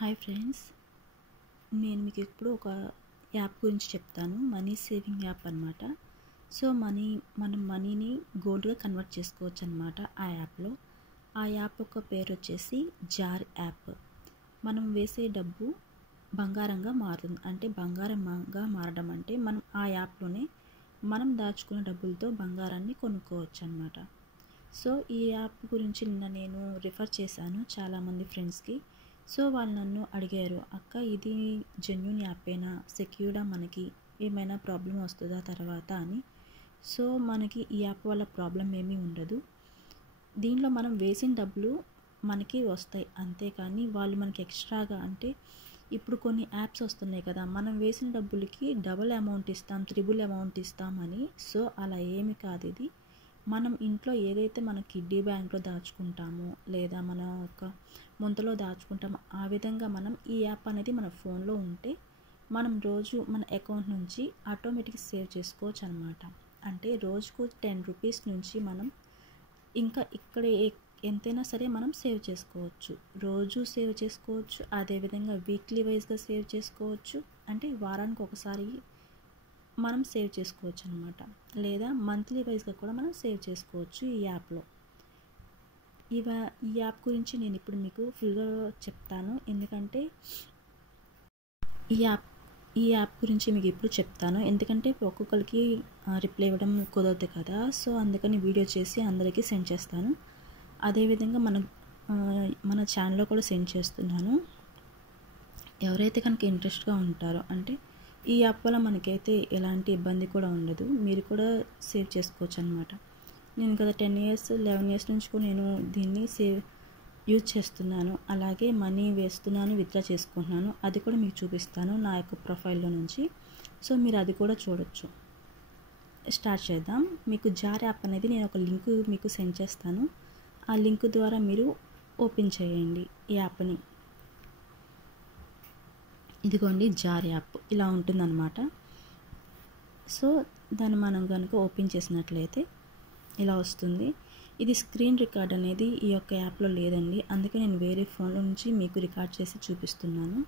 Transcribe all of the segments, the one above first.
Hi friends, నేను మీకు ఇప్పుడు ఒక యాప్ గురించి చెప్తాను. మనీ సేవింగ్ యాప్ అనమాట. సో మనం మనీని గోల్డ్గా కన్వర్ట్ చేసుకోవచ్చు అనమాట ఆ యాప్లో. ఆ యాప్ యొక్క పేరు వచ్చేసి జార్ యాప్. మనం వేసే డబ్బు బంగారంగా మారుతుంది. అంటే బంగారంగా మారడం అంటే మనం ఆ యాప్లోనే మనం దాచుకున్న డబ్బులతో బంగారాన్ని కొనుక్కోవచ్చు అనమాట. సో ఈ యాప్ గురించి నిన్న నేను రిఫర్ చేశాను చాలామంది ఫ్రెండ్స్కి. సో వాళ్ళు నన్ను అడిగారు, అక్క ఇది జెన్యూన్ యాపేనా, సెక్యూర్డా, మనకి ఏమైనా ప్రాబ్లం వస్తుందా తర్వాత అని. సో మనకి ఈ యాప్ వల్ల ప్రాబ్లం ఏమీ ఉండదు. దీనిలో మనం వేసిన డబ్బులు మనకి వస్తాయి, అంతేకాని వాళ్ళు మనకి ఎక్స్ట్రాగా, అంటే ఇప్పుడు కొన్ని యాప్స్ వస్తున్నాయి కదా, మనం వేసిన డబ్బులకి డబుల్ అమౌంట్ ఇస్తాం, త్రిబుల్ అమౌంట్ ఇస్తామని. సో అలా ఏమి కాదు. ఇది మనం ఇంట్లో ఏదైతే మన కిడ్డీ బ్యాంక్లో దాచుకుంటామో లేదా మన యొక్క ముంతలో దాచుకుంటామో ఆ విధంగా మనం ఈ యాప్ అనేది మన ఫోన్లో ఉంటే మనం రోజు మన అకౌంట్ నుంచి ఆటోమేటిక్ సేవ్ చేసుకోవచ్చు అనమాట. అంటే రోజుకు 10 రూపీస్ నుంచి మనం ఇంకా ఇక్కడ ఎంతైనా సరే మనం సేవ్ చేసుకోవచ్చు. రోజు సేవ్ చేసుకోవచ్చు, అదేవిధంగా వీక్లీ వైజ్గా సేవ్ చేసుకోవచ్చు, అంటే వారానికి ఒకసారి మనం సేవ్ చేసుకోవచ్చు అనమాట. లేదా మంత్లీ వైజ్గా కూడా మనం సేవ్ చేసుకోవచ్చు ఈ యాప్లో. ఈ యాప్ గురించి నేను ఇప్పుడు మీకు ఫుల్గా చెప్తాను, ఎందుకంటే ఈ యాప్ గురించి మీకు ఇప్పుడు చెప్తాను, ఎందుకంటే ఒక్కొక్కరికి రిప్లై ఇవ్వడం కుదరదు కదా. సో అందుకని వీడియో చేసి అందరికీ సెండ్ చేస్తాను. అదేవిధంగా మన ఛానల్లో కూడా సెండ్ చేస్తున్నాను. ఎవరైతే కనుక ఇంట్రెస్ట్గా ఉంటారో, అంటే ఈ యాప్ వల్ల మనకైతే ఎలాంటి ఇబ్బంది కూడా ఉండదు, మీరు కూడా సేవ్ చేసుకోవచ్చు అనమాట. నేను గత 10 ఇయర్స్ 11 ఇయర్స్ నుంచి కూడా నేను దీన్ని యూజ్ చేస్తున్నాను. అలాగే మనీ వేస్తున్నాను, విత్డ్రా చేసుకుంటున్నాను. అది కూడా మీకు చూపిస్తాను నా యొక్క ప్రొఫైల్లో నుంచి. సో మీరు అది కూడా చూడొచ్చు. స్టార్ట్ చేద్దాం. మీకు జార్ యాప్ అనేది నేను ఒక లింక్ మీకు సెండ్ చేస్తాను. ఆ లింక్ ద్వారా మీరు ఓపెన్ చేయండి ఈ యాప్ని. ఇదిగోండి జార్ యాప్, ఇలా ఉంటుందన్నమాట. సో దాన్ని మనం కనుక ఓపెన్ చేసినట్లయితే ఇలా వస్తుంది. ఇది స్క్రీన్ రికార్డ్ అనేది ఈ యొక్క యాప్లో లేదండి, అందుకే నేను వేరే ఫోన్లో నుంచి మీకు రికార్డ్ చేసి చూపిస్తున్నాను.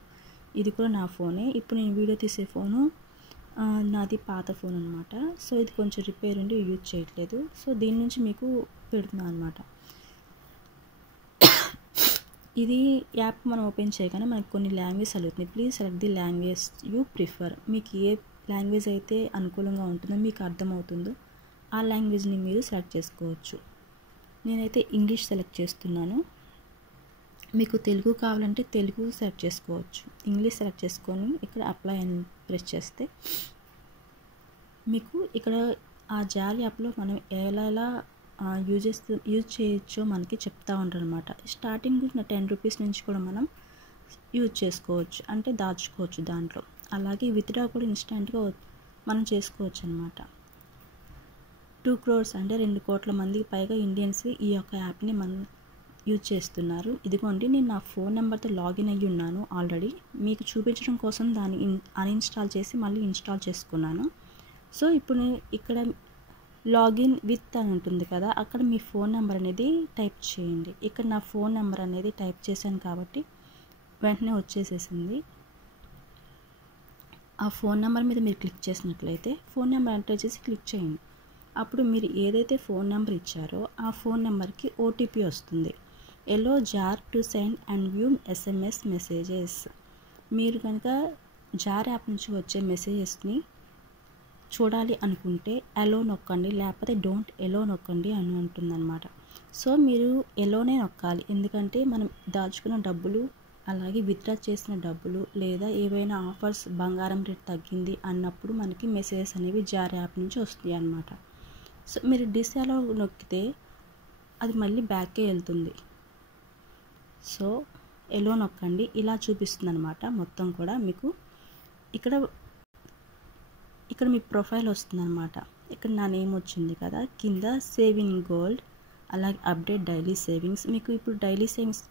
ఇది కూడా నా ఫోనే. ఇప్పుడు నేను వీడియో తీసే ఫోను నాది పాత ఫోన్ అనమాట. సో ఇది కొంచెం రిపేర్ ఉండి యూజ్ చేయట్లేదు. సో దీని నుంచి మీకు పెడుతున్నాను అనమాట. ఇది యాప్ మనం ఓపెన్ చేయగానే మనకు కొన్ని లాంగ్వేజ్ అడుగుతుంది. Please select the language you prefer. మీకు ఏ లాంగ్వేజ్ అయితే అనుకూలంగా ఉంటుందో, మీకు అర్థమవుతుందో ఆ లాంగ్వేజ్ని మీరు సెలెక్ట్ చేసుకోవచ్చు. నేనైతే ఇంగ్లీష్ సెలెక్ట్ చేస్తున్నాను. మీకు తెలుగు కావాలంటే తెలుగు సెలెక్ట్ చేసుకోవచ్చు. ఇంగ్లీష్ సెలెక్ట్ చేసుకొని ఇక్కడ అప్లై అని ప్రెస్ చేస్తే మీకు ఇక్కడ ఆ జార్ యాప్లో మనం ఎలా యూజ్ చేయొచ్చో మనకి చెప్తా ఉంటారు అనమాట. స్టార్టింగ్ 10 రూపీస్ నుంచి కూడా మనం యూజ్ చేసుకోవచ్చు, అంటే దాచుకోవచ్చు దాంట్లో. అలాగే విత్డ్రా కూడా ఇన్స్టెంట్గా మనం చేసుకోవచ్చు అనమాట. 2 crores అంటే 2 కోట్ల మందికి పైగా ఇండియన్స్ ఈ యొక్క యాప్ని మనం యూజ్ చేస్తున్నారు. ఇదిగోండి, నేను నా ఫోన్ నెంబర్తో లాగిన్ అయ్యి ఉన్నాను ఆల్రెడీ. మీకు చూపించడం కోసం దాన్ని అన్ఇన్స్టాల్ చేసి మళ్ళీ ఇన్స్టాల్ చేసుకున్నాను. సో ఇప్పుడు ఇక్కడ లాగిన్ విత్ అని ఉంటుంది కదా, అక్కడ మీ ఫోన్ నెంబర్ అనేది టైప్ చేయండి. ఇక్కడ నా ఫోన్ నెంబర్ అనేది టైప్ చేశాను కాబట్టి వెంటనే వచ్చేసేసింది. ఆ ఫోన్ నెంబర్ మీద మీరు క్లిక్ చేసినట్లయితే ఫోన్ నెంబర్ ఎంటర్ చేసి క్లిక్ చేయండి. అప్పుడు మీరు ఏదైతే ఫోన్ నెంబర్ ఇచ్చారో ఆ ఫోన్ నెంబర్కి ఓటీపీ వస్తుంది. Allow Jar to send and view SMS messages. మీరు కనుక జార్ యాప్ నుంచి వచ్చే మెసేజెస్ని చూడాలి అనుకుంటే ఎలో నొక్కండి, లేకపోతే డోంట్ ఎలో నొక్కండి అని ఉంటుందన్నమాట. సో మీరు ఎలోనే నొక్కాలి, ఎందుకంటే మనం దాచుకున్న డబ్బులు, అలాగే విత్డ్రా చేసిన డబ్బులు, లేదా ఏవైనా ఆఫర్స్, బంగారం రేట్ తగ్గింది అన్నప్పుడు మనకి మెసేజెస్ అనేవి జార్ యాప్ నుంచి వస్తాయి అన్నమాట. సో మీరు డిస్అలో నొక్కితే అది మళ్ళీ బ్యాక్కే వెళ్తుంది. సో ఎలో నొక్కండి, ఇలా చూపిస్తుంది అనమాట. మొత్తం కూడా మీకు ఇక్కడ మీ ప్రొఫైల్ వస్తుంది అనమాట. ఇక్కడ నా నేమ్ వచ్చింది కదా, కింద సేవింగ్ గోల్డ్, అలాగే అప్డేట్ డైలీ సేవింగ్స్. మీకు ఇప్పుడు డైలీ సేవింగ్స్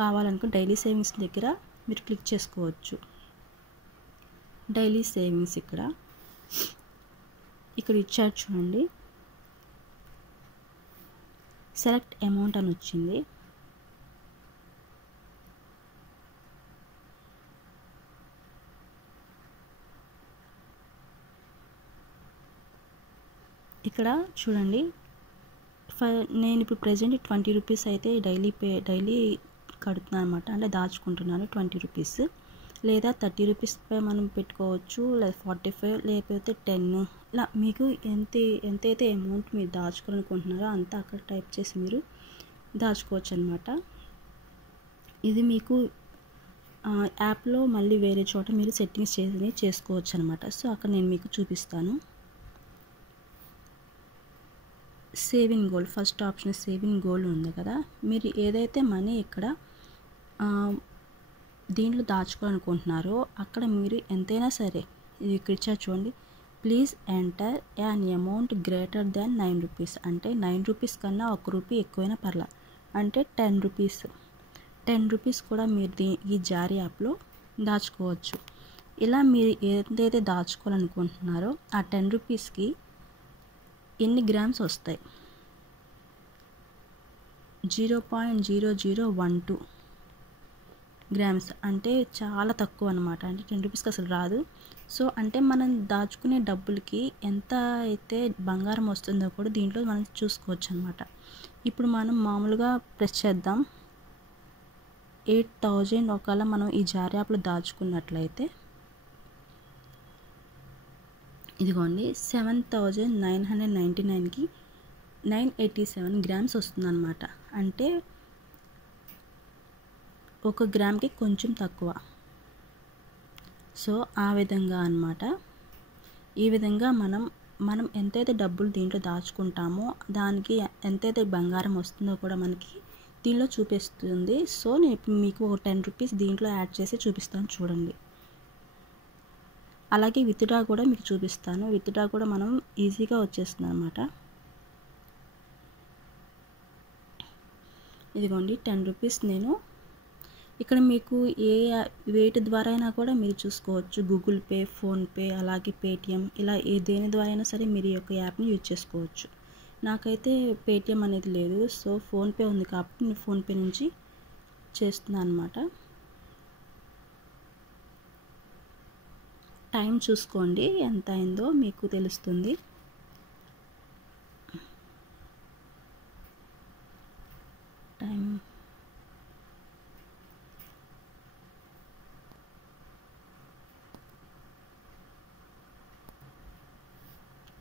కావాలనుకో డైలీ సేవింగ్స్ దగ్గర మీరు క్లిక్ చేసుకోవచ్చు. డైలీ సేవింగ్స్ ఇక్కడ ఇచ్చారు చూడండి, సెలెక్ట్ అమౌంట్ అని వచ్చింది. ఇక్కడ చూడండి, నేను ఇప్పుడు ప్రెజెంట్ 20 రూపీస్ అయితే డైలీ కడుతున్నాను అనమాట. అంటే దాచుకుంటున్నాను 20 రూపీస్, లేదా 30 రూపీస్ మనం పెట్టుకోవచ్చు, లేదా 45, లేకపోతే 10. ఇలా మీకు ఎంతైతే అమౌంట్ మీరు దాచుకోవాలనుకుంటున్నారో అంతా అక్కడ టైప్ చేసి మీరు దాచుకోవచ్చు అనమాట. ఇది మీకు యాప్లో మళ్ళీ వేరే చోట మీరు సెట్టింగ్స్ చేసుకోవచ్చు అనమాట. సో అక్కడ నేను మీకు చూపిస్తాను. Saving goal, first option saving goal ఉంది కదా, మీరు ఏదైతే మనీ ఇక్కడ దీంట్లో దాచుకోవాలనుకుంటున్నారో అక్కడ మీరు ఎంతైనా సరే, ఇది ఇక్కడ ఇచ్చారు చూడండి, please enter an amount greater than 9 rupees. అంటే 9 రూపీస్ కన్నా 1 రూపీ ఎక్కువైనా పర్లా, అంటే 10 రూపీస్. 10 రూపీస్ కూడా మీరు ఈ జారీ యాప్లో దాచుకోవచ్చు. ఇలా మీరు ఏదైతే దాచుకోవాలనుకుంటున్నారో ఆ 10 రూపీస్కి ఎన్ని గ్రామ్స్ వస్తాయి, 0.0012 గ్రామ్స్, అంటే చాలా తక్కువ అనమాట. అంటే 10 రూపీస్కి అసలు రాదు. సో అంటే మనం దాచుకునే డబ్బులకి ఎంత అయితే బంగారం వస్తుందో కూడా దీంట్లో మనం చూసుకోవచ్చు అనమాట. ఇప్పుడు మనం మామూలుగా ప్రెస్ చేద్దాం. 8,000 ఒకవేళ మనం ఈ జారీ యాప్లో దాచుకున్నట్లయితే ఇదిగోండి 7,999కి 987 గ్రామ్స్ వస్తుందన్నమాట. అంటే 1 గ్రామ్కి కొంచెం తక్కువ. సో ఆ విధంగా అన్నమాట. ఈ విధంగా మనం ఎంతైతే డబ్బులు దీంట్లో దాచుకుంటామో దానికి ఎంతైతే బంగారం వస్తుందో కూడా మనకి దీనిలో చూపిస్తుంది. సో నేను ఇప్పుడు మీకు ఒక 10 రూపీస్ దీంట్లో యాడ్ చేసి చూపిస్తాను చూడండి. అలాగే విత్డ్రా కూడా మీకు చూపిస్తాను. విత్డ్రా కూడా మనం ఈజీగా వచ్చేస్తుంది అనమాట. ఇదిగోండి 10 రూపీస్ నేను ఇక్కడ మీకు వేటి ద్వారా అయినా కూడా మీరు చూసుకోవచ్చు. గూగుల్ పే, ఫోన్పే, అలాగే పేటిఎం, ఇలా దేని ద్వారా అయినా సరే మీరు ఈ యొక్క యాప్ని యూజ్ చేసుకోవచ్చు. నాకైతే పేటిఎం అనేది లేదు, సో ఫోన్పే ఉంది కాబట్టి నేను ఫోన్పే నుంచి చేస్తున్నాను అనమాట. టైం చూసుకోండి ఎంత అయిందో మీకు తెలుస్తుంది. టైం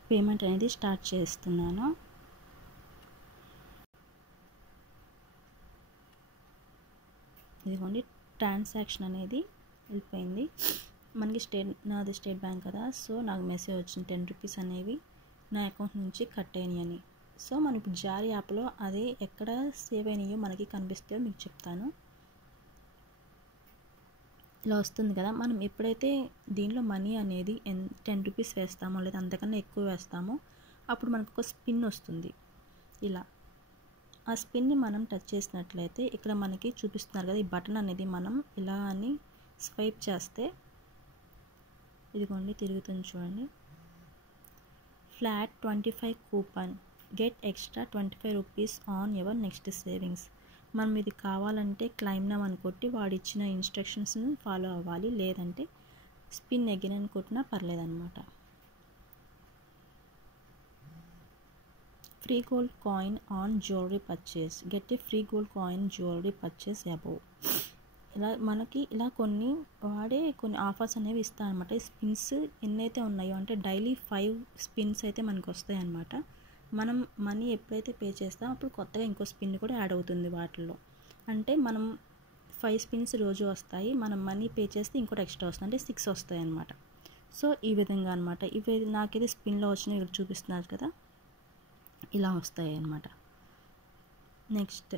పేమెంట్ అనేది స్టార్ట్ చేస్తున్నాను. ఇదిగోండి ట్రాన్సాక్షన్ అనేది వెళ్ళిపోయింది. మనకి నాది స్టేట్ బ్యాంక్ కదా, సో నాకు మెసేజ్ వచ్చింది 10 రూపీస్ అనేవి నా అకౌంట్ నుంచి కట్ అయినాయని. సో మనం ఇప్పుడు జారీ యాప్లో అది ఎక్కడ సేవ్ అయినాయో మనకి కనిపిస్తాయో మీకు చెప్తాను. ఇలా వస్తుంది కదా, మనం ఎప్పుడైతే దీనిలో మనీ అనేది 10 రూపీస్ వేస్తామో లేదా అంతకన్నా ఎక్కువ వేస్తామో అప్పుడు మనకు ఒక స్పిన్ వస్తుంది. ఇలా ఆ స్పిన్ని మనం టచ్ చేసినట్లయితే ఇక్కడ మనకి చూపిస్తున్నారు కదా, ఈ బటన్ అనేది మనం ఇలా అని స్వైప్ చేస్తే ఇదిగోండి తిరుగుతుంది చూడండి. Flat 25 coupon, get extra 25 rupees on your next savings. మనం ఇది కావాలంటే క్లైమ్ నౌ అని కొట్టి వాడు ఇచ్చిన ఇన్స్ట్రక్షన్స్ని ఫాలో అవ్వాలి, లేదంటే స్పిన్ అగైన్ అని కొట్టినా పర్లేదన్నమాట. Free gold coin on jewellery purchase, get a free gold coin jewellery purchase above. ఇలా మనకి ఇలా కొన్ని ఆఫర్స్ అనేవి ఇస్తాయన్నమాట. ఈ స్పిన్స్ ఎన్నైతే ఉన్నాయో అంటే డైలీ 5 స్పిన్స్ అయితే మనకు వస్తాయి అన్నమాట. మనం మనీ ఎప్పుడైతే పే చేస్తామో అప్పుడు కొత్తగా ఇంకో స్పిన్ కూడా యాడ్ అవుతుంది వాటిల్లో. అంటే మనం 5 స్పిన్స్ రోజు వస్తాయి, మనం మనీ పే చేస్తే ఇంకోటి ఎక్స్ట్రా వస్తుంది, అంటే 6 వస్తాయి అన్నమాట. సో ఈ విధంగా అనమాట. ఇవి నాకైతే స్పిన్లో వచ్చినాయి ఇక్కడ చూపిస్తున్నారు కదా, ఇలా వస్తాయి అన్నమాట. నెక్స్ట్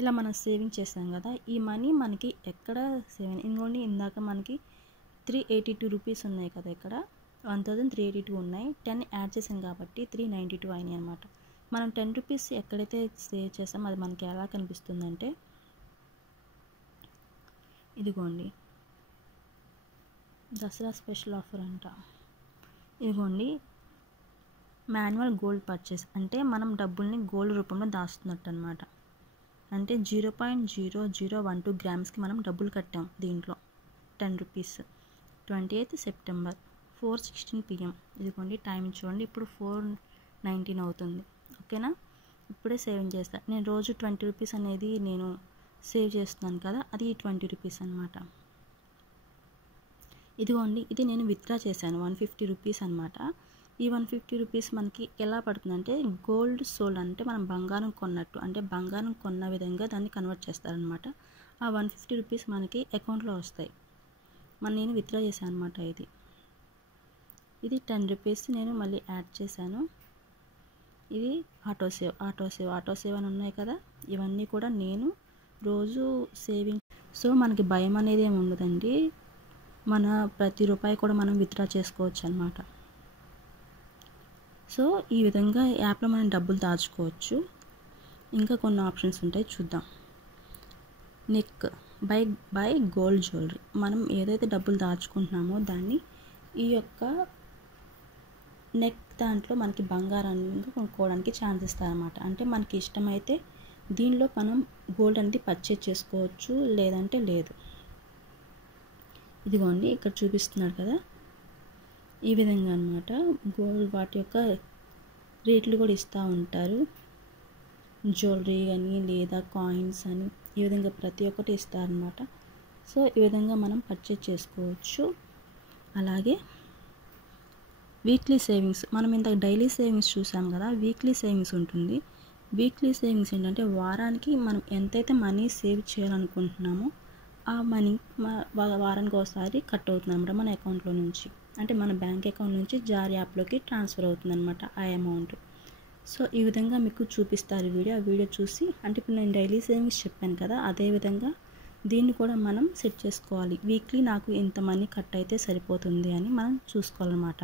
ఇలా మనం సేవింగ్ చేస్తాం కదా, ఈ మనీ మనకి ఎక్కడ సేవింగ్ ఇంకోండి. ఇందాక మనకి 382 రూపీస్ ఉన్నాయి కదా, ఇక్కడ 1382 ఉన్నాయి. 10 యాడ్ చేసాం కాబట్టి 392 అయినాయి అనమాట. మనం 10 రూపీస్ ఎక్కడైతే సేవ్ చేసామో అది మనకి ఎలా కనిపిస్తుందంటే ఇదిగోండి దసరా స్పెషల్ ఆఫర్ అంట. ఇదిగోండి మాన్యువల్ గోల్డ్ పర్చేస్, అంటే మనం డబ్బుల్ని గోల్డ్ రూపంలో దాస్తున్నట్టు అనమాట. అంటే 0.0012 గ్రామ్స్కి మనం డబ్బులు కట్టాం దీంట్లో 10 రూపీస్. 28 September 4:16 PM. ఇదిగోండి టైం చూడండి, ఇప్పుడు 4:19 అవుతుంది. ఓకేనా, ఇప్పుడే సేవింగ్ చేస్తాను నేను. రోజు 20 రూపీస్ అనేది నేను సేవ్ చేస్తున్నాను కదా, అది 20 రూపీస్ అనమాట. ఇదిగోండి, ఇది నేను విత్డ్రా చేశాను 150 రూపీస్ అనమాట. ఈ 150 రూపీస్ మనకి ఎలా పడుతుందంటే, గోల్డ్ సోల్డ్ అంటే మనం బంగారం కొన్నట్టు, అంటే బంగారం కొన్న విధంగా దాన్ని కన్వర్ట్ చేస్తారనమాట. ఆ 150 రూపీస్ మనకి అకౌంట్లో వస్తాయి. నేను విత్డ్రా చేశాను అనమాట. ఇది 10 రూపీస్ నేను మళ్ళీ యాడ్ చేశాను. ఇది ఆటో సేవ్ అని ఉన్నాయి కదా, ఇవన్నీ కూడా నేను రోజు సేవింగ్. సో మనకి భయం అనేది ఏమి ఉండదండి, మన ప్రతి రూపాయి కూడా మనం విత్డ్రా చేసుకోవచ్చు అనమాట. సో ఈ విధంగా యాప్లో మనం డబ్బులు దాచుకోవచ్చు. ఇంకా కొన్ని ఆప్షన్స్ ఉంటాయి, చూద్దాం. Neck buy gold jewellery. మనం ఏదైతే డబ్బులు దాచుకుంటున్నామో దాన్ని ఈ యొక్క నెక్ దాంట్లో మనకి బంగారాన్ని కొనుక్కోవడానికి ఛాన్స్ ఇస్తారన్నమాట. అంటే మనకి ఇష్టమైతే దీనిలో మనం గోల్డ్ అనేది పర్చేజ్ చేసుకోవచ్చు, లేదంటే లేదు. ఇదిగోండి ఇక్కడ చూపిస్తున్నాడు కదా, ఈ విధంగా అనమాట. గోల్డ్ వాటి యొక్క రేట్లు కూడా ఇస్తూ ఉంటారు, జ్యువెలరీ అని లేదా కాయిన్స్ అని, ఈ విధంగా ప్రతి ఒక్కటి ఇస్తారనమాట. సో ఈ విధంగా మనం పర్చేజ్ చేసుకోవచ్చు. అలాగే వీక్లీ సేవింగ్స్, మనం ఇంతకు డైలీ సేవింగ్స్ చూసాం కదా, వీక్లీ సేవింగ్స్ ఉంటుంది. వీక్లీ సేవింగ్స్ ఏంటంటే, వారానికి మనం ఎంతైతే మనీ సేవ్ చేయాలనుకుంటున్నామో ఆ మనీ వారానికి ఒకసారి కట్ అవుతుంది అనమాట మన అకౌంట్లో నుంచి. అంటే మన బ్యాంక్ అకౌంట్ నుంచి జార్ యాప్లోకి ట్రాన్స్ఫర్ అవుతుంది అనమాట ఆ అమౌంట్. సో ఈ విధంగా మీకు చూపిస్తారు వీడియో. ఆ వీడియో చూసి, అంటే ఇప్పుడు నేను డైలీ సేవింగ్స్ చెప్పాను కదా, అదేవిధంగా దీన్ని కూడా మనం సెట్ చేసుకోవాలి. వీక్లీ నాకు ఇంత మనీ కట్ అయితే సరిపోతుంది అని మనం చూసుకోవాలన్నమాట.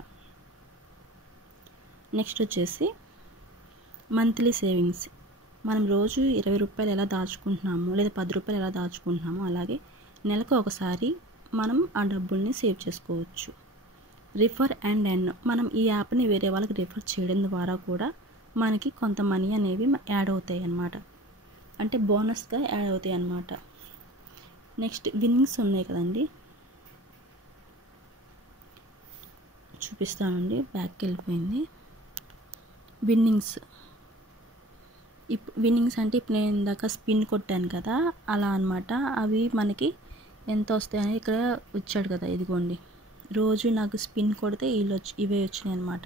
నెక్స్ట్ వచ్చేసి మంత్లీ సేవింగ్స్. మనం రోజు 20 రూపాయలు ఎలా దాచుకుంటున్నాము, లేదా 10 రూపాయలు ఎలా దాచుకుంటున్నామో, అలాగే నెలకు ఒకసారి మనం ఆ డబ్బుల్ని సేవ్ చేసుకోవచ్చు. Refer and earn. మనం ఈ యాప్ని వేరే వాళ్ళకి రిఫర్ చేయడం ద్వారా కూడా మనకి కొంత మనీ అనేవి యాడ్ అవుతాయి అన్నమాట, అంటే బోనస్గా యాడ్ అవుతాయి అన్నమాట. నెక్స్ట్ విన్నింగ్స్ ఉన్నాయి కదండి, చూపిస్తానండి. బ్యాక్కి వెళ్ళిపోయింది. విన్నింగ్స్ అంటే ఇప్పుడు నేను ఇందాక స్పిన్ కొట్టాను కదా, అలా అనమాట. అవి మనకి ఎంత వస్తాయని ఇక్కడ వచ్చాడు కదా, ఇదిగోండి. రోజు నాకు స్పిన్ కొడితే ఇవే వచ్చినాయి అనమాట.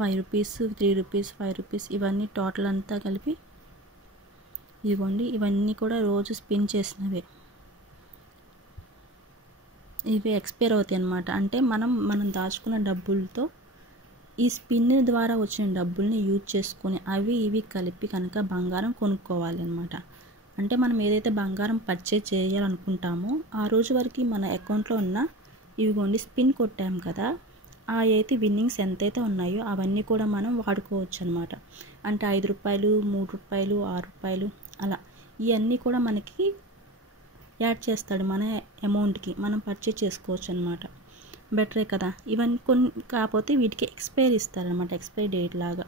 5 రూపీస్, 3 రూపీస్, 5 రూపీస్, ఇవన్నీ టోటల్ అంతా కలిపి ఇదిగోండి. ఇవన్నీ కూడా రోజు స్పిన్ చేసినవే. ఇవి ఎక్స్పైర్ అవుతాయి అన్నమాట. అంటే మనం దాచుకున్న డబ్బులతో ఈ స్పిన్ ద్వారా వచ్చిన డబ్బుల్ని యూజ్ చేసుకొని అవి ఇవి కలిపి కనుక బంగారం కొనుక్కోవాలి అన్నమాట. అంటే మనం ఏదైతే బంగారం పర్చేజ్ చేయాలనుకుంటామో ఆ రోజు వరకు మన అకౌంట్లో ఉన్న ఇవిగోండి స్పిన్ కొట్టాం కదా, ఆ అయితే విన్నింగ్స్ ఎంతైతే ఉన్నాయో అవన్నీ కూడా మనం వాడుకోవచ్చు అనమాట. అంటే 5 రూపాయలు, 3 రూపాయలు, 6 రూపాయలు, అలా ఇవన్నీ కూడా మనకి యాడ్ చేస్తాడు మన అమౌంట్కి. మనం పర్చేజ్ చేసుకోవచ్చు అనమాట. బెటరే కదా. ఇవన్నీ కొన్ని కాకపోతే వీటికి ఎక్స్పైరీ ఇస్తారనమాట, ఎక్స్పైరీ డేట్ లాగా.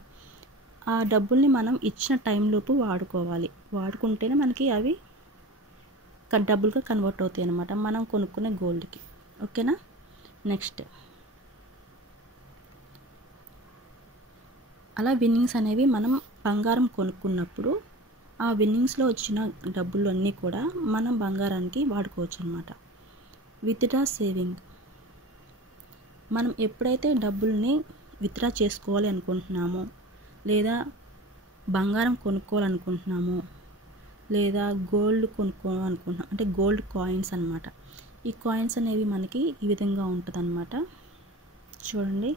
ఆ డబ్బుల్ని మనం ఇచ్చిన టైంలోపు వాడుకోవాలి. వాడుకుంటేనే మనకి అవి డబ్బులుగా కన్వర్ట్ అవుతాయి అన్నమాట మనం కొనుక్కునే గోల్డ్కి. ఓకేనా. నెక్స్ట్ అలా విన్నింగ్స్ అనేవి మనం బంగారం కొనుక్కున్నప్పుడు ఆ విన్నింగ్స్లో వచ్చిన డబ్బులు అన్నీ కూడా మనం బంగారానికి వాడుకోవచ్చు అనమాట. Withdraw saving. మనం ఎప్పుడైతే డబ్బుల్ని విత్డ్రా చేసుకోవాలి అనుకుంటున్నామో, లేదా బంగారం కొనుక్కోవాలనుకుంటున్నామో, లేదా గోల్డ్ కొనుక్కోవాలనుకుంటున్నాం, అంటే గోల్డ్ కాయిన్స్ అనమాట. ఈ కాయిన్స్ అనేవి మనకి ఈ విధంగా ఉంటుంది అనమాట. చూడండి,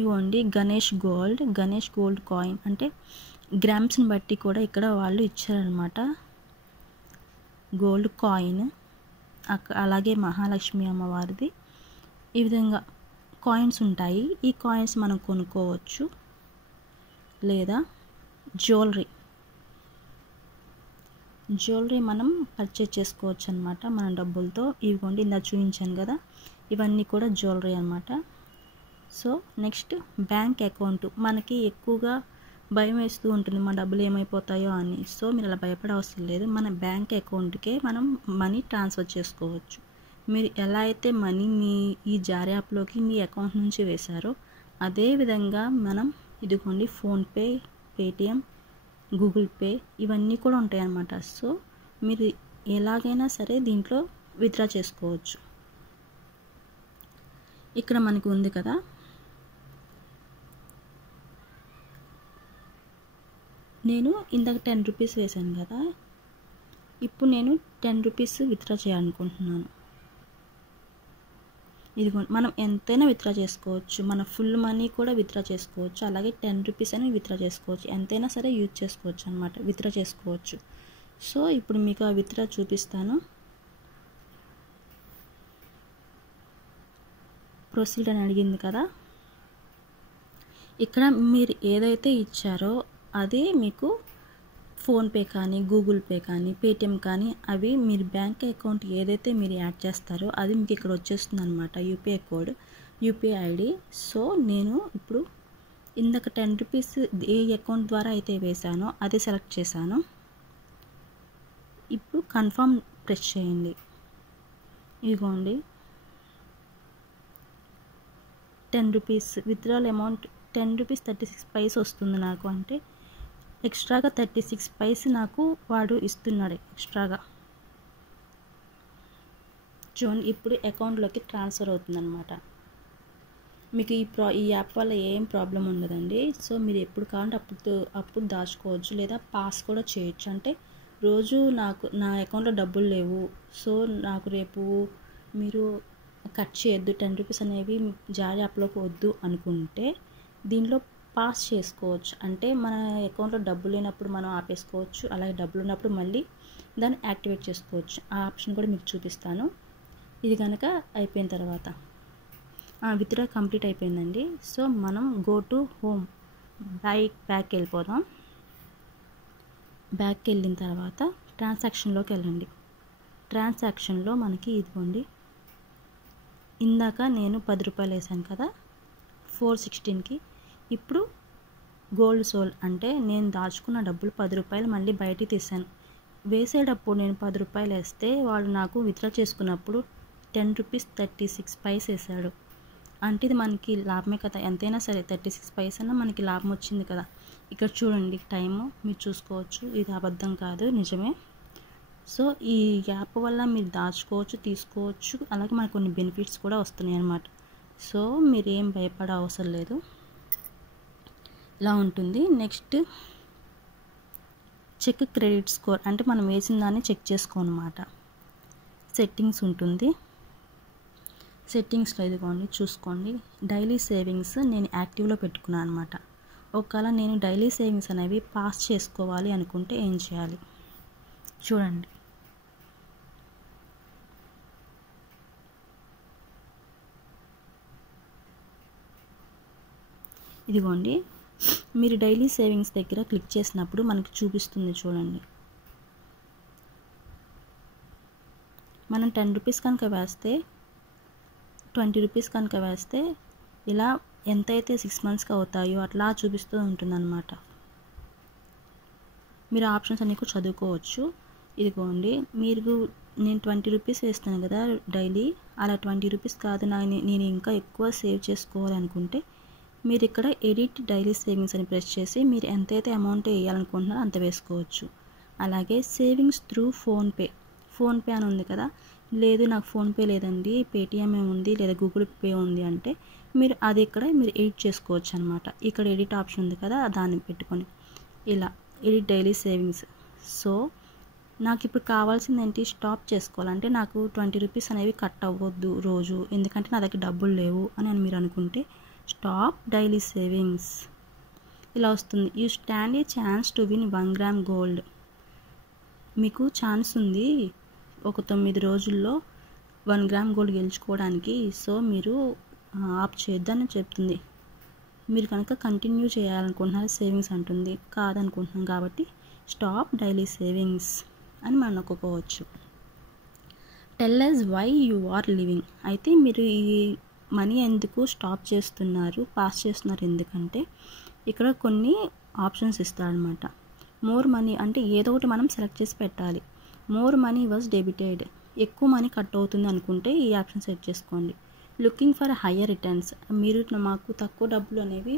ఇవ్వండి గణేష్ గోల్డ్ కాయిన్. అంటే గ్రామ్స్ని బట్టి కూడా ఇక్కడ వాళ్ళు ఇచ్చారనమాట గోల్డ్ కాయిన్. అలాగే మహాలక్ష్మి అమ్మవారిది ఈ విధంగా కాయిన్స్ ఉంటాయి. ఈ కాయిన్స్ మనం కొనుక్కోవచ్చు. లేదా జ్యువెలరీ మనం పర్చేజ్ చేసుకోవచ్చు అనమాట మన డబ్బులతో. ఇవిగోండి ఇందా చూపించాను కదా, ఇవన్నీ కూడా జ్యువెలరీ అనమాట. So next bank account. మనకి ఎక్కువగా భయం వేస్తూ ఉంటుంది మన డబ్బులు ఏమైపోతాయో అని. సో మీరు అలా భయపడే అవసరం లేదు. మన బ్యాంక్ అకౌంట్కే మనం మనీ ట్రాన్స్ఫర్ చేసుకోవచ్చు. మీరు ఎలా అయితే మనీ మీ ఈ జార్ యాప్లోకి మీ అకౌంట్ నుంచి వేశారో అదే విధంగా మనం ఇదిగోండి ఫోన్పే, పేటిఎం, గూగుల్ పే ఇవన్నీ కూడా ఉంటాయి అన్నమాట. సో మీరు ఎలాగైనా సరే దీంట్లో విత్డ్రా చేసుకోవచ్చు. ఇక్కడ మనకు ఉంది కదా, నేను ఇందాక 10 రూపీస్ వేసాను కదా, ఇప్పుడు నేను 10 రూపీస్ విత్డ్రా చేయాలనుకుంటున్నాను. ఇదిగో మనం ఎంతైనా విత్డ్రా చేసుకోవచ్చు, మన ఫుల్ మనీ కూడా విత్డ్రా చేసుకోవచ్చు, అలాగే 10 రూపీస్ అని విత్డ్రా చేసుకోవచ్చు, ఎంతైనా సరే యూజ్ చేసుకోవచ్చు అనమాట, విత్డ్రా చేసుకోవచ్చు. సో ఇప్పుడు మీకు ఆ విత్డ్రా చూపిస్తాను. ప్రొసీడ్ అని అడిగింది కదా, ఇక్కడ మీరు ఏదైతే ఇచ్చారో అదే మీకు ఫోన్పే కానీ, గూగుల్ పే కానీ, పేటిఎం కానీ అవి మీరు బ్యాంక్ అకౌంట్ ఏదైతే మీరు యాడ్ చేస్తారో అది మీకు ఇక్కడ వచ్చేస్తుంది అనమాట, UPI code, UPI ID. So నేను ఇప్పుడు ఇందాక 10 రూపీస్ ఏ అకౌంట్ ద్వారా అయితే వేసానో అదే సెలెక్ట్ చేశాను. ఇప్పుడు కన్ఫర్మ్ ప్రెస్ చేయండి. ఇదిగోండి 10 rupees withdrawal amount 10 rupees 36 paise వస్తుంది నాకు, అంటే ఎక్స్ట్రాగా 36 పైస్ నాకు వాడు ఇస్తున్నాడు ఎక్స్ట్రాగా. చూడండి ఇప్పుడు అకౌంట్లోకి ట్రాన్స్ఫర్ అవుతుందన్నమాట. మీకు ఈ యాప్ వల్ల ఏం ప్రాబ్లం ఉండదండి. సో మీరు ఎప్పుడు కావాలంటే అప్పుడు దాచుకోవచ్చు, లేదా పాస్ కూడా చేయొచ్చు. అంటే రోజు నా అకౌంట్లో డబ్బులు లేవు, సో నాకు రేపు మీరు కట్ చేయొద్దు, 10 రూపీస్ అనేవి జార్ యాప్లోకి వద్దు అనుకుంటే దీంట్లో పాస్ చేసుకోవచ్చు. అంటే మన అకౌంట్లో డబ్బులు లేనప్పుడు మనం ఆపేసుకోవచ్చు, అలాగే డబ్బులు ఉన్నప్పుడు మళ్ళీ దాన్ని యాక్టివేట్ చేసుకోవచ్చు. ఆ ఆప్షన్ కూడా మీకు చూపిస్తాను. ఇది కనుక అయిపోయిన తర్వాత విత్డ్రా కంప్లీట్ అయిపోయిందండి. సో మనం గో టు హోమ్, బ్యాక్ వెళ్ళిపోదాం. బ్యాక్కి వెళ్ళిన తర్వాత ట్రాన్సాక్షన్లోకి వెళ్ళండి. ట్రాన్సాక్షన్లో మనకి ఇదిగోండి ఇందాక నేను 10 రూపాయలు వేసాను కదా 416కి, ఇప్పుడు గోల్డ్ సోల్ అంటే నేను దాచుకున్న డబ్బులు 10 రూపాయలు మళ్ళీ బయటికి తీసాను. వేసేటప్పుడు నేను 10 రూపాయలు వేస్తే వాడు నాకు విత్డ్రా చేసుకున్నప్పుడు 10 రూపీస్ 36 పైస్ వేసాడు. అంటే ఇది మనకి లాభమే కదా, ఎంతైనా సరే 36 పైస్ అన్నా మనకి లాభం వచ్చింది కదా. ఇక్కడ చూడండి టైము మీరు చూసుకోవచ్చు, ఇది అబద్ధం కాదు నిజమే. సో ఈ యాప్ వల్ల మీరు దాచుకోవచ్చు, తీసుకోవచ్చు, అలాగే మనకు కొన్ని బెనిఫిట్స్ కూడా వస్తున్నాయి అన్నమాట. సో మీరు ఏం భయపడే అవసరం లేదు, ఇలా ఉంటుంది. నెక్స్ట్ చెక్ క్రెడిట్ స్కోర్, అంటే మనం వేసిన దాన్ని చెక్ చేసుకోనమాట. సెట్టింగ్స్ ఉంటుంది, సెట్టింగ్స్లో ఇదిగోండి చూసుకోండి. డైలీ సేవింగ్స్ నేను యాక్టివ్లో పెట్టుకున్నాను అనమాట. ఒకవేళ నేను డైలీ సేవింగ్స్ అనేవి పాస్ చేసుకోవాలి అనుకుంటే ఏం చేయాలి చూడండి. ఇదిగోండి మీరు డైలీ సేవింగ్స్ దగ్గర క్లిక్ చేసినప్పుడు మనకి చూపిస్తుంది చూడండి. మనం 10 రూపీస్ కనుక వేస్తే 20 రూపీస్ కనుక వేస్తే ఇలా ఎంతైతే 6 మంత్స్కి అవుతాయో అట్లా చూపిస్తూ ఉంటుందన్నమాట. మీరు ఆప్షన్స్ అన్నీ కూడా చదువుకోవచ్చు. ఇదిగోండి నేను 20 రూపీస్ వేస్తాను కదా డైలీ, అలా 20 రూపీస్ కాదు నేను ఇంకా ఎక్కువ సేవ్ చేసుకోవాలనుకుంటే మీరు ఇక్కడ ఎడిట్ డైలీ సేవింగ్స్ అని ప్రెస్ చేసి మీరు ఎంతైతే అమౌంట్ వేయాలనుకుంటున్నారో అంత వేసుకోవచ్చు. అలాగే సేవింగ్స్ త్రూ ఫోన్పే అని ఉంది కదా, లేదు నాకు ఫోన్పే లేదండి పేటిఎం ఉంది లేదా గూగుల్ పే ఉంది అంటే మీరు మీరు ఎడిట్ చేసుకోవచ్చు అనమాట. ఇక్కడ ఎడిట్ ఆప్షన్ ఉంది కదా, దాన్ని పెట్టుకొని ఇలా ఎడిట్ డైలీ సేవింగ్స్. సో నాకు ఇప్పుడు కావాల్సింది ఏంటి, స్టాప్ చేసుకోవాలంటే నాకు 20 రూపీస్ అనేవి కట్ అవ్వద్దు రోజు, ఎందుకంటే నా దగ్గర డబ్బులు లేవు అని మీరు అనుకుంటే స్టాప్ డైలీ సేవింగ్స్ ఇలా వస్తుంది. You stand A chance to win 1 gram gold. మీకు ఛాన్స్ ఉంది ఒక 9 రోజుల్లో 1 గ్రామ్ గోల్డ్ గెలుచుకోవడానికి. సో మీరు ఆప్ చేద్దని చెప్తుంది. మీరు కనుక కంటిన్యూ చేయాలనుకుంటున్నారు సేవింగ్స్ అంటుంది, కాదనుకుంటున్నాం కాబట్టి స్టాప్ డైలీ సేవింగ్స్ అని మనం నొక్కుకోవచ్చు. Tell us why you are living. అయితే మీరు ఈ మనీ ఎందుకు స్టాప్ చేస్తున్నారు, పాస్ చేస్తున్నారు ఎందుకంటే ఇక్కడ కొన్ని ఆప్షన్స్ ఇస్తారనమాట. మోర్ మనీ అంటే ఏదో ఒకటి మనం సెలెక్ట్ చేసి పెట్టాలి. మోర్ మనీ వాజ్ డెబిటెడ్, ఎక్కువ మనీ కట్ అవుతుంది అనుకుంటే ఈ ఆప్షన్ సెట్ చేసుకోండి. లుకింగ్ ఫర్ హయ్యర్ రిటర్న్స్, మీరు మాకు తక్కువ డబ్బులు అనేవి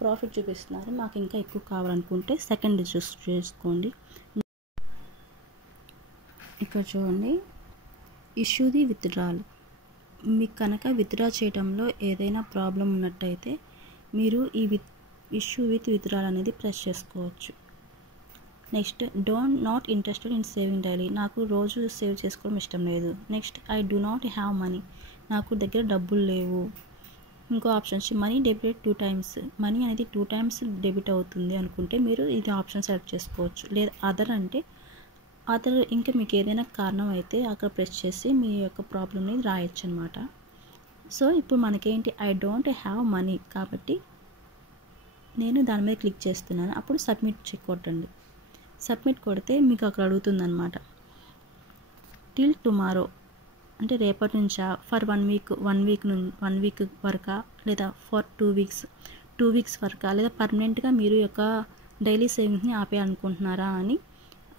ప్రాఫిట్ చూపిస్తున్నారు, మాకు ఇంకా ఎక్కువ కావాలనుకుంటే సెకండ్ చూస్ చేసుకోండి. ఇక్కడ చూడండి, ఇష్యూ ది విత్డ్రాల్. మీకు కనుక విత్డ్రా చేయడంలో ఏదైనా ప్రాబ్లం ఉన్నట్టయితే మీరు ఈ ఇష్యూ విత్ విత్డ్రాల్ అనేది ప్రెస్ చేసుకోవచ్చు. Next, not interested in saving daily, నాకు రోజు సేవ్ చేసుకోవడం ఇష్టం లేదు. Next, I do not have money, నాకు దగ్గర డబ్బులు లేవు. ఇంకో ఆప్షన్ వచ్చి మనీ డెబిట్ 2 times, మనీ అనేది 2 times డెబిట్ అవుతుంది అనుకుంటే మీరు ఇది ఆప్షన్ సెలెక్ట్ చేసుకోవచ్చు. లేదా అదర్ అంటే అదర్ ఇంకా మీకు ఏదైనా కారణం అయితే అక్కడ ప్రెస్ చేసి మీ యొక్క ప్రాబ్లమ్ని రాయొచ్చు అనమాట. సో ఇప్పుడు మనకేంటి, ఐ డోంట్ హ్యావ్ మనీ కాబట్టి నేను దాని మీద క్లిక్ చేస్తున్నాను. అప్పుడు సబ్మిట్ కొట్టండి. సబ్మిట్ కొడితే మీకు అక్కడ అడుగుతుంది అనమాట, టిల్ టుమారో అంటే రేపటి నుంచా, ఫర్ 1 week 1 week వరకా, లేదా ఫర్ 2 weeks వరకా, లేదా పర్మనెంట్గా మీరు యొక్క డైలీ సేవింగ్స్ని ఆపేయాలనుకుంటున్నారా అని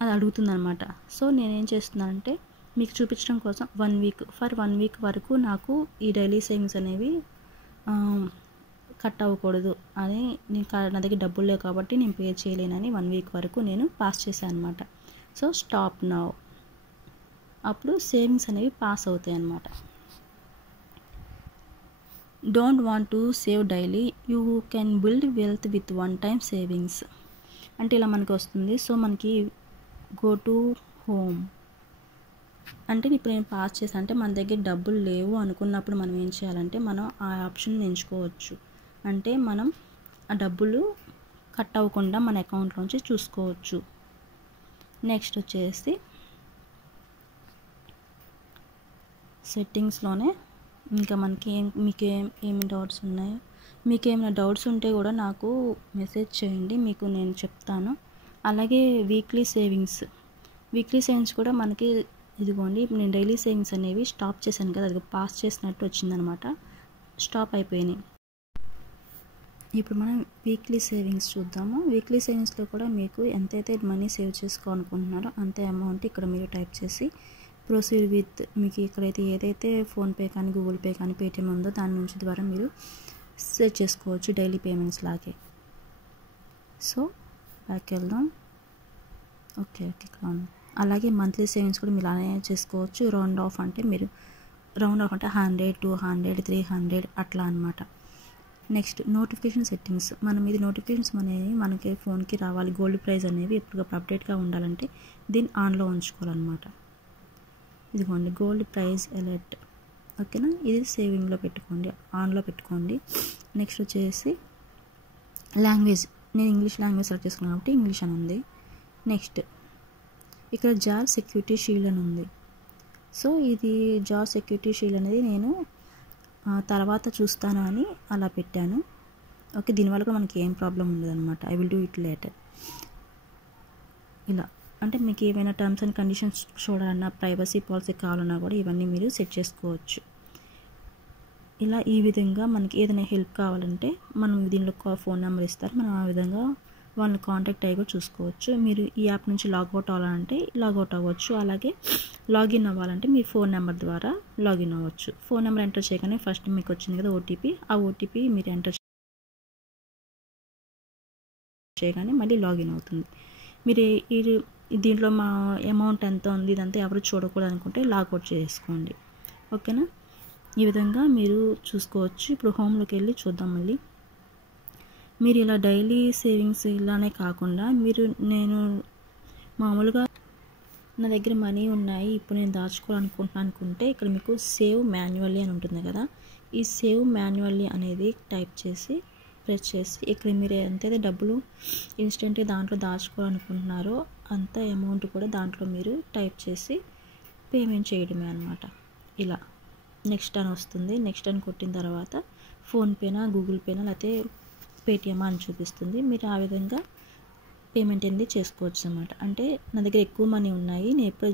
అది అడుగుతుందనమాట. సో నేనేం చేస్తున్నానంటే మీకు చూపించడం కోసం 1 week వరకు నాకు ఈ డైలీ సేవింగ్స్ అనేవి కట్ అవ్వకూడదు అని, నా దగ్గర డబ్బులు లేవు కాబట్టి నేను పే చేయలేనని 1 week వరకు నేను పాస్ చేశాను అనమాట. సో స్టాప్ నౌ, అప్పుడు సేవింగ్స్ అనేవి పాస్ అవుతాయి అన్నమాట. Don't want to save daily, you can build wealth with 1 time savings అంటే ఇలా మనకి వస్తుంది. సో మనకి గో టు హోమ్ అంటే ఇప్పుడు నేను పాస్ చేశాను అంటే మన దగ్గర డబ్బులు లేవు అనుకున్నప్పుడు మనం ఏం చేయాలంటే మనం ఆ ఆప్షన్ ఎంచుకోవచ్చు. అంటే మనం ఆ డబ్బులు కట్ అవ్వకుండా మన అకౌంట్లోంచి చూసుకోవచ్చు. నెక్స్ట్ వచ్చేసి సెట్టింగ్స్లోనే ఇంకా మనకి ఏమి డౌట్స్ ఉన్నాయో, మీకు ఏమైనా డౌట్స్ ఉంటే కూడా నాకు మెసేజ్ చేయండి, మీకు నేను చెప్తాను. అలాగే వీక్లీ సేవింగ్స్ కూడా మనకి ఇదిగోండి, ఇప్పుడు నేను డైలీ సేవింగ్స్ అనేవి స్టాప్ చేశాను కదా, అది పాస్ చేసినట్టు వచ్చిందనమాట, స్టాప్ అయిపోయినాయి. ఇప్పుడు మనం వీక్లీ సేవింగ్స్ చూద్దాము. వీక్లీ సేవింగ్స్లో కూడా మీకు ఎంతైతే మనీ సేవ్ చేసుకోవాలనుకుంటున్నారో అంతే అమౌంట్ ఇక్కడ మీరు టైప్ చేసి ప్రొసీడ్ విత్, మీకు ఇక్కడైతే ఏదైతే ఫోన్పే కానీ గూగుల్ పే కానీ పేటిఎం ఉందో దాని నుంచి ద్వారా మీరు సెట్ చేసుకోవచ్చు డైలీ పేమెంట్స్ లాగే. సో బ్యాక్ వెళ్దాం. ఓకే ఇక్కడ ఉంది. అలాగే మంత్లీ సేవింగ్స్ కూడా మీరు అలానే చేసుకోవచ్చు. రౌండ్ ఆఫ్ అంటే 100, 200, 300 అట్లా అనమాట. నెక్స్ట్ నోటిఫికేషన్ సెట్టింగ్స్, మనం ఇది నోటిఫికేషన్స్ అనేవి మనకి ఫోన్కి రావాలి, గోల్డ్ ప్రైస్ అనేవి ఎప్పటికప్పుడు అప్డేట్గా ఉండాలంటే దీన్ని ఆన్లో ఉంచుకోవాలన్నమాట. ఇదిగోండి గోల్డ్ ప్రైస్ అలర్ట్, ఓకేనా, ఇది సేవింగ్లో పెట్టుకోండి, ఆన్లో పెట్టుకోండి. నెక్స్ట్ వచ్చేసి లాంగ్వేజ్, నేను ఇంగ్లీష్ లాంగ్వేజ్ సెలెక్ట్ చేసుకున్నాను కాబట్టి ఇంగ్లీష్ అని ఉంది. నెక్స్ట్ ఇక్కడ జార్ సెక్యూరిటీ షీల్డ్ అని ఉంది. సో ఇది జార్ సెక్యూరిటీ షీల్డ్ అనేది నేను తర్వాత చూస్తాను అని అలా పెట్టాను. ఓకే, దీనివల్ల కూడా మనకి ఏం ప్రాబ్లం ఉండదు అనమాట. I will do it later. ఇలా అంటే మీకు ఏమైనా టర్మ్స్ అండ్ కండిషన్స్ చూడాలన్నా, ప్రైవసీ పాలసీ కావాలన్నా కూడా ఇవన్నీ మీరు సెట్ చేసుకోవచ్చు. ఇలా ఈ విధంగా మనకి ఏదైనా హెల్ప్ కావాలంటే మనం దీనిలో ఫోన్ నెంబర్ ఇస్తారు, మనం ఆ విధంగా వాళ్ళని కాంటాక్ట్ అయ్యి కూడా చూసుకోవచ్చు. మీరు ఈ యాప్ నుంచి లాగౌట్ అవ్వాలంటే లాగౌట్ అవ్వచ్చు, అలాగే లాగిన్ అవ్వాలంటే మీ ఫోన్ నెంబర్ ద్వారా లాగిన్ అవ్వచ్చు. ఫోన్ నెంబర్ ఎంటర్ చేయగానే ఫస్ట్ మీకు వచ్చింది కదా ఓటీపీ, ఆ ఓటీపీ మీరు ఎంటర్ చేయగానే మళ్ళీ లాగిన్ అవుతుంది. మీరు దీంట్లో మా అమౌంట్ ఎంత ఉంది ఇదంతా ఎవరు చూడకూడదు అనుకుంటే లాగౌట్ చేసుకోండి, ఓకేనా. ఈ విధంగా మీరు చూసుకోవచ్చు. ఇప్పుడు హోమ్లోకి వెళ్ళి చూద్దాం. మళ్ళీ మీరు ఇలా డైలీ సేవింగ్స్ ఇలానే కాకుండా నేను మామూలుగా నా దగ్గర మనీ ఉన్నాయి ఇప్పుడు నేను దాచుకోవాలనుకుంటున్నాను అనుకుంటే ఇక్కడ మీకు సేవ్ మాన్యువల్లీ అని ఉంటుంది కదా, ఈ సేవ్ మాన్యువల్లీ అనేది టైప్ చేసి ప్రెస్ చేసి ఇక్కడ మీరు ఎంతైతే డబ్బులు ఇన్స్టెంట్గా దాంట్లో దాచుకోవాలనుకుంటున్నారో అంత అమౌంట్ కూడా దాంట్లో మీరు టైప్ చేసి పేమెంట్ చేయడమే అనమాట. ఇలా నెక్స్ట్ అని వస్తుంది. నెక్స్ట్ అని కొట్టిన తర్వాత ఫోన్పేనా గూగుల్ పేనా లేకపోతే పేటిఎం అని చూపిస్తుంది. మీరు ఆ విధంగా పేమెంట్ అనేది చేసుకోవచ్చు అనమాట. అంటే నా దగ్గర ఎక్కువ మనీ ఉన్నాయి, నేను ఎప్పుడు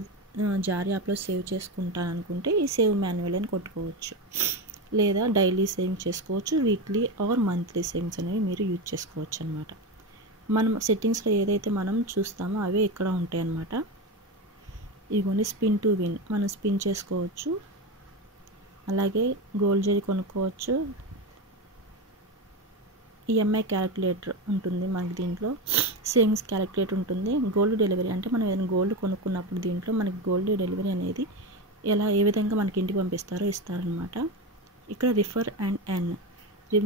జార్ యాప్లో సేవ్ చేసుకుంటాను అనుకుంటే ఈ సేవ్ మాన్యువల్ అని కొట్టుకోవచ్చు, లేదా డైలీ సేవింగ్ చేసుకోవచ్చు, వీక్లీ ఆర్ మంత్లీ సేవింగ్స్ అనేవి మీరు యూజ్ చేసుకోవచ్చు అనమాట. మనం సెట్టింగ్స్లో ఏదైతే మనం చూస్తామో అవే ఇక్కడ ఉంటాయి అన్నమాట. ఇదిగోండి స్పిన్ టు విన్, మనం స్పిన్ చేసుకోవచ్చు. అలాగే గోల్డ్ జరీ కొనుక్కోవచ్చు. ఈఎంఐ క్యాలిక్యులేటర్ ఉంటుంది మనకి దీంట్లో, సేవింగ్స్ క్యాలిక్యులేటర్ ఉంటుంది. గోల్డ్ డెలివరీ అంటే మనం ఏదైనా గోల్డ్ కొనుక్కున్నప్పుడు దీంట్లో మనకి గోల్డ్ డెలివరీ అనేది ఏ విధంగా మనకి ఇంటికి పంపిస్తారో ఇస్తారనమాట. ఇక్కడ రిఫర్ అండ్ ఎర్న్,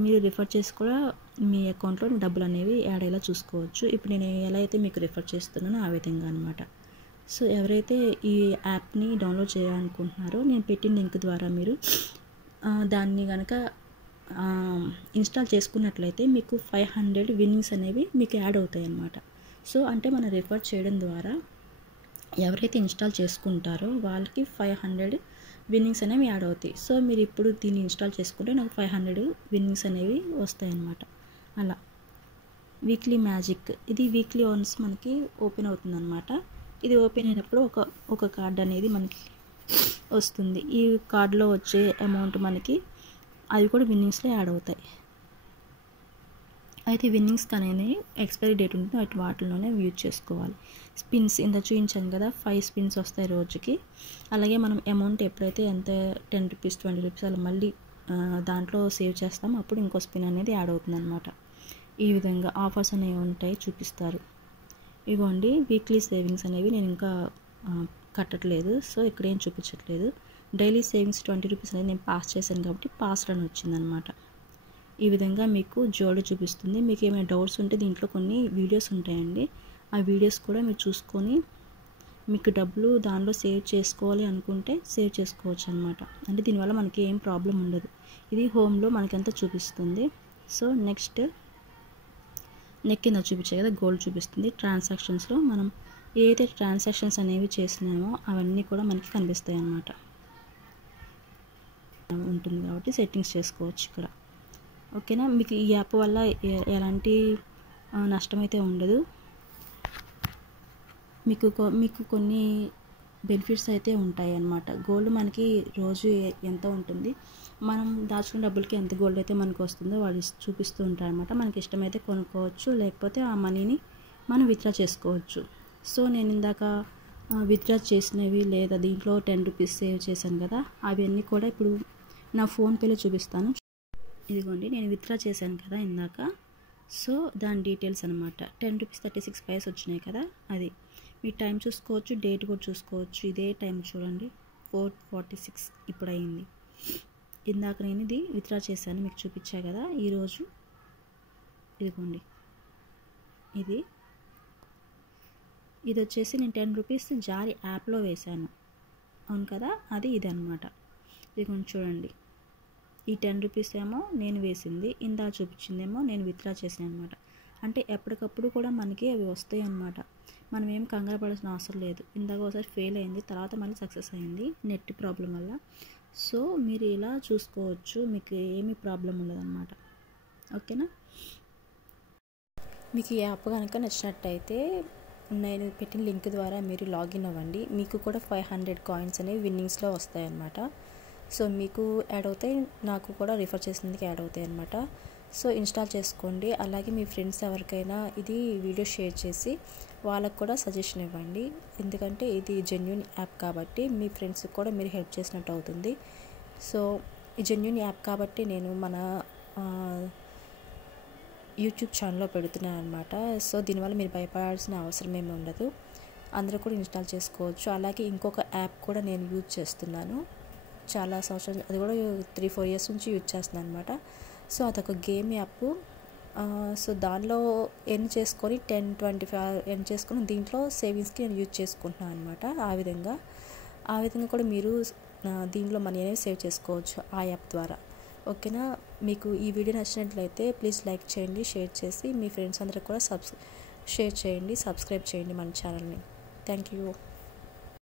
మీరు రిఫర్ చేసి కూడా మీ అకౌంట్లో డబ్బులు అనేవి యాడ్ అయ్యేలా చూసుకోవచ్చు. ఇప్పుడు నేను ఎలా అయితే మీకు రిఫర్ చేస్తున్నానో ఆ విధంగా అనమాట. సో ఎవరైతే ఈ యాప్ని డౌన్లోడ్ చేయాలనుకుంటున్నారో నేను పెట్టిన లింక్ ద్వారా మీరు దాన్ని కనుక ఇన్స్టాల్ చేసుకున్నట్లయితే మీకు 500 విన్నింగ్స్ అనేవి మీకు యాడ్ అవుతాయి అన్నమాట. సో అంటే మనం రిఫర్ చేయడం ద్వారా ఎవరైతే ఇన్స్టాల్ చేసుకుంటారో వాళ్ళకి 500 విన్నింగ్స్ అనేవి యాడ్ అవుతాయి. సో మీరు ఇప్పుడు దీన్ని ఇన్స్టాల్ చేసుకుంటే నాకు 500 విన్నింగ్స్ అనేవి వస్తాయన్నమాట. అలా వీక్లీ మ్యాజిక్, ఇది వీక్లీ వన్స్ మనకి ఓపెన్ అవుతుందన్నమాట. ఇది ఓపెన్ అయినప్పుడు ఒక కార్డ్ అనేది మనకి వస్తుంది. ఈ కార్డులో వచ్చే అమౌంట్ మనకి అవి కూడా విన్నింగ్స్లో యాడ్ అవుతాయి. అయితే విన్నింగ్స్కి అనేది ఎక్స్పైరీ డేట్ ఉంటుంది, వాటిలోనే యూజ్ చేసుకోవాలి. స్పిన్స్ ఇంత చూపించాను కదా, 5 స్పిన్స్ వస్తాయి రోజుకి. అలాగే మనం అమౌంట్ ఎప్పుడైతే ఎంత 10 రూపీస్ 20 రూపీస్ అలా మళ్ళీ దాంట్లో సేవ్ చేస్తామో అప్పుడు ఇంకో స్పిన్ అనేది యాడ్ అవుతుంది అనమాట. ఈ విధంగా ఆఫర్స్ అనేవి ఉంటాయి, చూపిస్తారు. ఇవ్వండి వీక్లీ సేవింగ్స్ అనేవి నేను ఇంకా కట్టట్లేదు, సో ఇక్కడ ఏం చూపించట్లేదు. డైలీ సేవింగ్స్ 20 రూపీస్ అనేది నేను పాస్ చేశాను కాబట్టి పాస్డ్ అని వచ్చిందనమాట. ఈ విధంగా మీకు జోడు చూపిస్తుంది. మీకు ఏమైనా డౌట్స్ ఉంటే దీంట్లో కొన్ని వీడియోస్ ఉంటాయండి, ఆ వీడియోస్ కూడా మీరు చూసుకొని మీకు డబ్బులు దానిలో సేవ్ చేసుకోవాలి అనుకుంటే సేవ్ చేసుకోవచ్చు అనమాట. అంటే దీనివల్ల మనకి ఏం ప్రాబ్లం ఉండదు. ఇది హోమ్లో మనకంతా చూపిస్తుంది. సో నెక్స్ట్ కింద చూపించే కదా గోల్డ్ చూపిస్తుంది. ట్రాన్సాక్షన్స్లో మనం ఏదైతే ట్రాన్సాక్షన్స్ అనేవి చేసినామో అవన్నీ కూడా మనకి కనిపిస్తాయి అన్నమాట. ఉంటుంది కాబట్టి సెట్టింగ్స్ చేసుకోవచ్చు ఇక్కడ. ఓకేనా, మీకు ఈ యాప్ వల్ల ఎలాంటి నష్టం అయితే ఉండదు. మీకు కొన్ని బెనిఫిట్స్ అయితే ఉంటాయి అన్నమాట. గోల్డ్ మనకి రోజు ఎంత ఉంటుంది, మనం దాచుకున్న డబ్బులకి ఎంత గోల్డ్ అయితే మనకు వస్తుందో వాళ్ళు చూపిస్తూ ఉంటారు అనమాట. మనకి ఇష్టమైతే కొనుక్కోవచ్చు, లేకపోతే ఆ మనీని మనం విత్డ్రా చేసుకోవచ్చు. సో నేను ఇందాక విత్డ్రా చేసినవి లేదా దీంట్లో 10 రూపీస్ సేవ్ చేశాను కదా, అవన్నీ కూడా ఇప్పుడు నా ఫోన్పేలో చూపిస్తాను. ఇదిగోండి నేను విత్డ్రా చేశాను కదా ఇందాక, సో దాని డీటెయిల్స్ అనమాట. 10 రూపీస్ 36 పైస్ వచ్చినాయి కదా, అది మీ టైం చూసుకోవచ్చు, డేట్ కూడా చూసుకోవచ్చు. ఇదే టైం చూడండి, 4:46 ఇప్పుడు అయింది. ఇందాక నేను ఇది విత్డ్రా చేశాను, మీకు చూపించా కదా ఈరోజు. ఇదిగోండి ఇది వచ్చేసి నేను 10 రూపీస్ జారీ యాప్లో వేశాను, అవును కదా, అది ఇది అనమాట. ఇదిగోండి చూడండి, ఈ 10 రూపీస్ ఏమో నేను వేసింది, ఇందా చూపించిందేమో నేను విత్డ్రా చేసాను అనమాట. అంటే ఎప్పటికప్పుడు కూడా మనకి అవి వస్తాయి అన్నమాట. మనం ఏం కంగారు పడాల్సిన అవసరం లేదు. ఇందాక ఒకసారి ఫెయిల్ అయింది, తర్వాత మళ్ళీ సక్సెస్ అయింది నెట్ ప్రాబ్లం వల్ల. సో మీరు ఇలా చూసుకోవచ్చు, మీకు ఏమీ ప్రాబ్లం ఉండదన్నమాట. ఓకేనా, మీకు ఈ యాప్ కనుక నచ్చినట్టయితే నేను పెట్టిన లింక్ ద్వారా మీరు లాగిన్ అవ్వండి. మీకు కూడా 500 కాయిన్స్ అనేవి విన్నింగ్స్లో వస్తాయన్నమాట. సో మీకు యాడ్ అవుతాయి, నాకు కూడా రిఫర్ చేసినందుకు యాడ్ అవుతాయి అన్నమాట. సో ఇన్స్టాల్ చేసుకోండి. అలాగే మీ ఫ్రెండ్స్ ఎవరికైనా ఇది వీడియో షేర్ చేసి వాళ్ళకు కూడా సజెషన్ ఇవ్వండి. ఎందుకంటే ఇది జెన్యూన్ యాప్ కాబట్టి మీ ఫ్రెండ్స్కి కూడా మీరు హెల్ప్ చేసినట్టు అవుతుంది. సో ఈ జెన్యూన్ యాప్ కాబట్టి నేను మన యూట్యూబ్ ఛానల్లో పెడుతున్నాను అనమాట. సో దీనివల్ల మీరు భయపడాల్సిన అవసరం ఏమి ఉండదు, అందరూ కూడా ఇన్స్టాల్ చేసుకోవచ్చు. అలాగే ఇంకొక యాప్ కూడా నేను యూజ్ చేస్తున్నాను చాలా సంవత్సరాలు, అది కూడా 3-4 ఇయర్స్ నుంచి యూజ్ చేస్తున్నాను అనమాట. సో అదొక గేమ్ యాప్. సో దానిలో ఎర్న్ చేసుకొని 10-25 ఎర్న్ చేసుకొని దీంట్లో సేవింగ్స్కి నేను యూజ్ చేసుకుంటున్నాను అనమాట. ఆ విధంగా కూడా మీరు దీంట్లో మనీ అనేది సేవ్ చేసుకోవచ్చు ఆ యాప్ ద్వారా. ఓకేనా, మీకు ఈ వీడియో నచ్చినట్లయితే ప్లీజ్ లైక్ చేయండి, షేర్ చేసి మీ ఫ్రెండ్స్ అందరికి కూడా షేర్ చేయండి, సబ్స్క్రైబ్ చేయండి మన ఛానల్ని. Thank you.